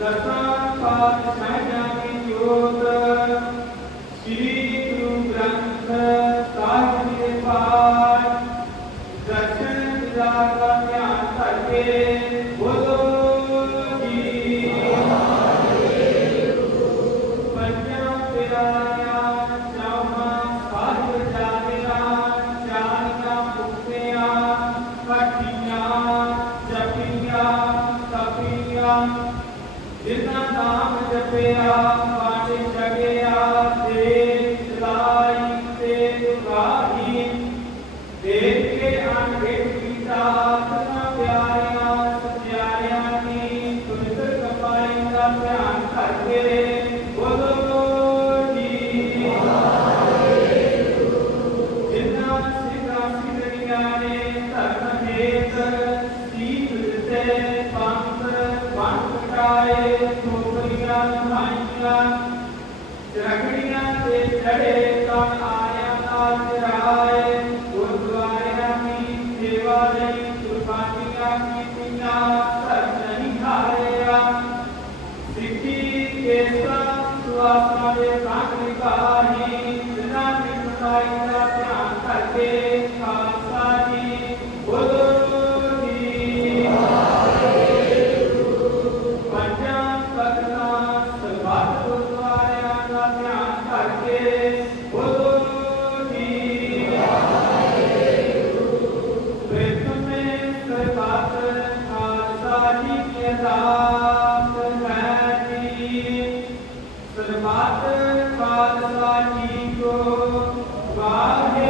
ਦਸਾਂ ਪਾਤ ਸਹਿ ਜਾਣੀ ਜੋਤ ਸ੍ਰੀ ਸਤ ਖਾਲਸਾ ਜੀ ਕੋ ਵਾਹਿਗੁਰੂ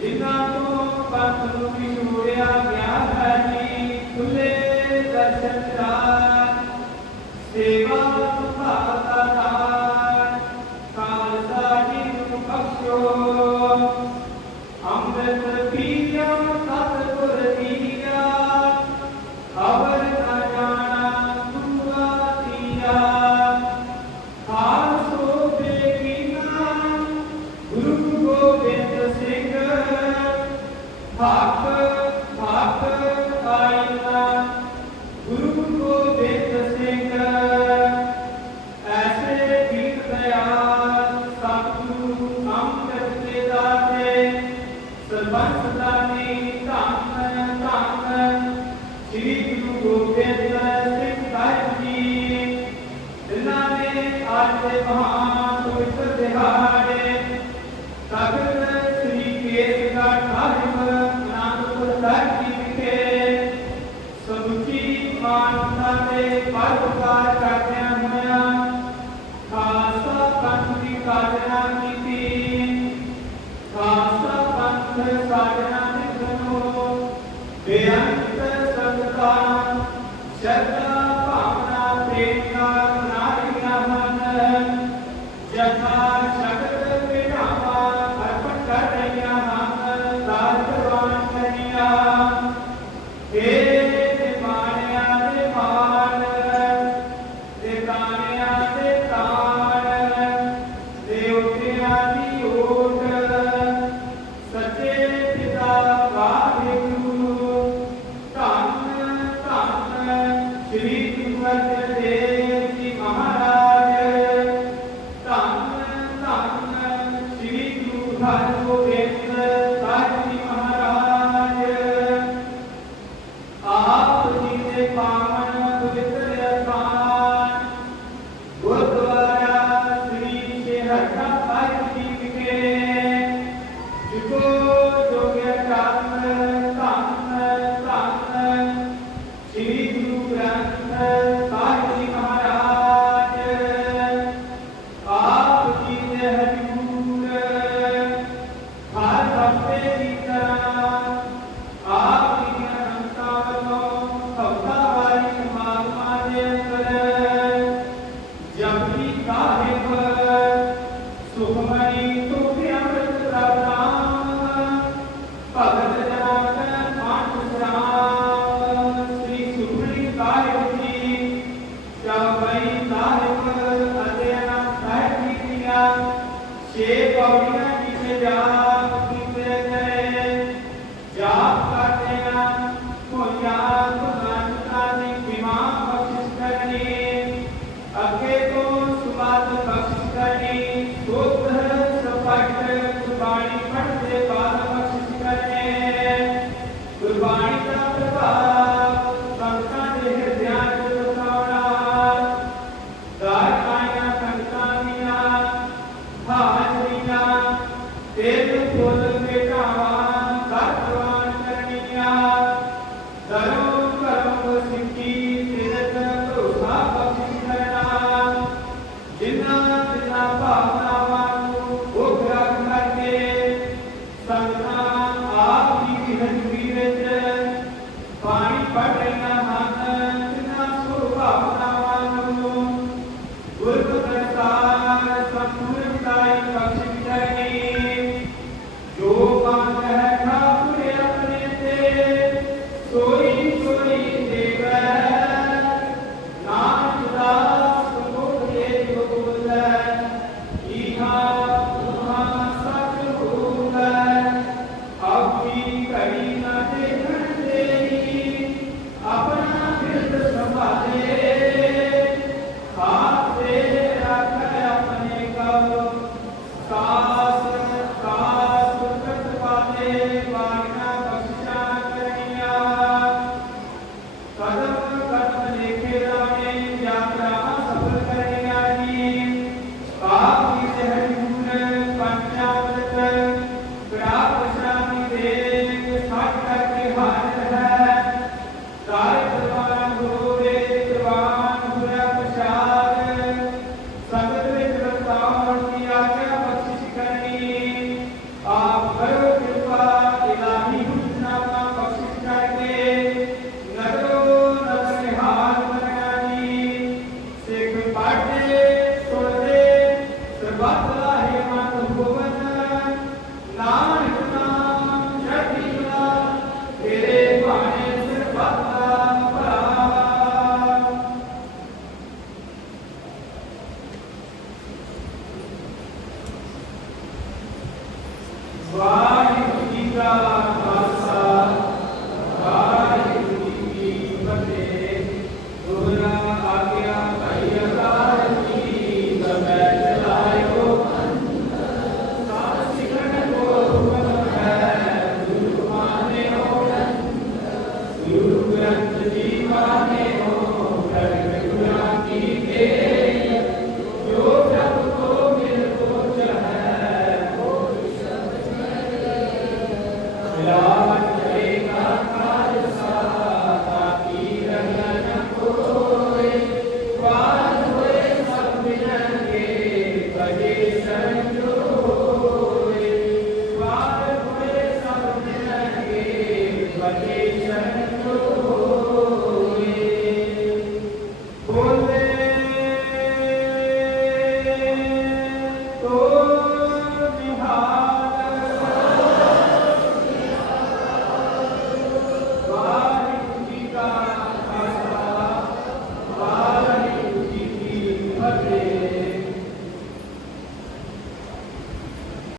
ਜਿਨ੍ਹਾਂ ਤੋਂ ਪੰਥ ਨੂੰ ਵੀ ਜੋੜਿਆ ਗਿਆ ਹੈ ਜੀ, ਖੁੱਲੇ ਦਰਸ਼ਨ ਦਾ। ਸੇਵਾ ਭਾਵਤਾ ਦਾ ਕਾਲਸਾ ਜੀ ਨੂੰ ਬਖਸ਼ੋ। ਅੰਮ੍ਰਿਤ ਪੀ ਕਾਰਜਕਾਰ ਕਰਦਿਆਂ ਹੋਇਆਂ ਖਾਲਸਾ ਪੰਥ ਦੀ ਸਾਜਨਾ ਕੀਤੀ। ਖਾਲਸਾ ਪੰਥ ਸਾਜਨਾ ਨਿਕਲੋ ਬੇਅੰਤ ਸੰਤਾਨ ਸ਼ਰਧਾ Thank you. Yeah.